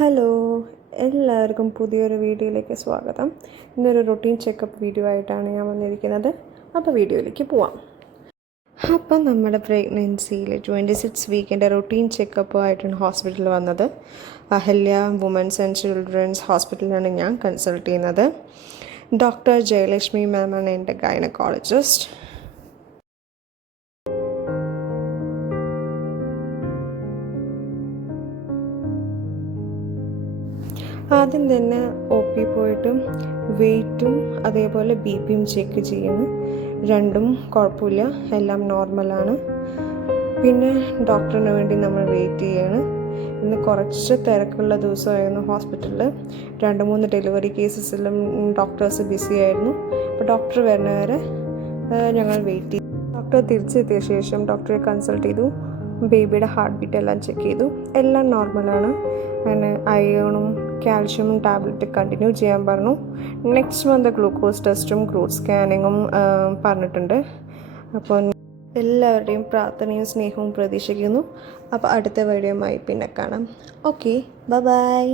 Hello, എല്ലാവർക്കും പുതിയൊരു വീഡിയോയിലേക്ക് സ്വാഗതം. ഇന്നൊരു റൊട്ടീൻ ചെക്കപ്പ് വീഡിയോ ആയിട്ടാണ് ഞാൻ വന്നിരിക്കുന്നത്. അപ്പോൾ വീഡിയോയിലേക്ക് പോവാം. അപ്പം നമ്മുടെ പ്രഗ്നൻസിയിൽ 26 വീക്കിൻ്റെ റൊട്ടീൻ ചെക്കപ്പുമായിട്ടാണ് ഹോസ്പിറ്റലിൽ വന്നത്. അഹല്യ വുമൻസ് ആൻഡ് ചിൽഡ്രൻസ് ഹോസ്പിറ്റലിലാണ് ഞാൻ കൺസൾട്ട് ചെയ്യുന്നത്. ഡോക്ടർ ജയലക്ഷ്മി മാമാണ് എൻ്റെ ഗൈനക്കോളജിസ്റ്റ്. ആദ്യം തന്നെ OP പോയിട്ട് വെയ്റ്റും അതേപോലെ BP ചെക്ക് ചെയ്യുന്നു. രണ്ടും കുഴപ്പമില്ല, എല്ലാം നോർമലാണ്. പിന്നെ ഡോക്ടറിന് വേണ്ടി നമ്മൾ വെയിറ്റ് ചെയ്യാണ്. ഇന്ന് കുറച്ച് തിരക്കുള്ള ദിവസമായിരുന്നു ഹോസ്പിറ്റലിൽ. 2-3 ഡെലിവറി കേസസിലും ഡോക്ടേഴ്സ് ബിസി ആയിരുന്നു. അപ്പോൾ ഡോക്ടർ വരുന്ന വരെ ഞങ്ങൾ വെയിറ്റ് ചെയ്തു. ഡോക്ടർ തിരിച്ചെത്തിയ ശേഷം ഡോക്ടറെ കൺസൾട്ട് ചെയ്തു. ബേബിയുടെ ഹാർട്ട് ബീറ്റ് എല്ലാം ചെക്ക് ചെയ്തു. എല്ലാം നോർമലാണ്. അങ്ങനെ അയേണും കാൽഷ്യമും ടാബ്ലറ്റ് കണ്ടിന്യൂ ചെയ്യാൻ പറഞ്ഞു. നെക്സ്റ്റ് മന്ത് ഗ്ലൂക്കോസ് ടെസ്റ്റും ഗ്രൂത്ത് സ്കാനിങ്ങും പറഞ്ഞിട്ടുണ്ട്. അപ്പോൾ എല്ലാവരുടെയും പ്രാർത്ഥനയും സ്നേഹവും പ്രതീക്ഷിക്കുന്നു. അപ്പോൾ അടുത്ത വീഡിയോയുമായി പിന്നെ കാണാം. Okay, by.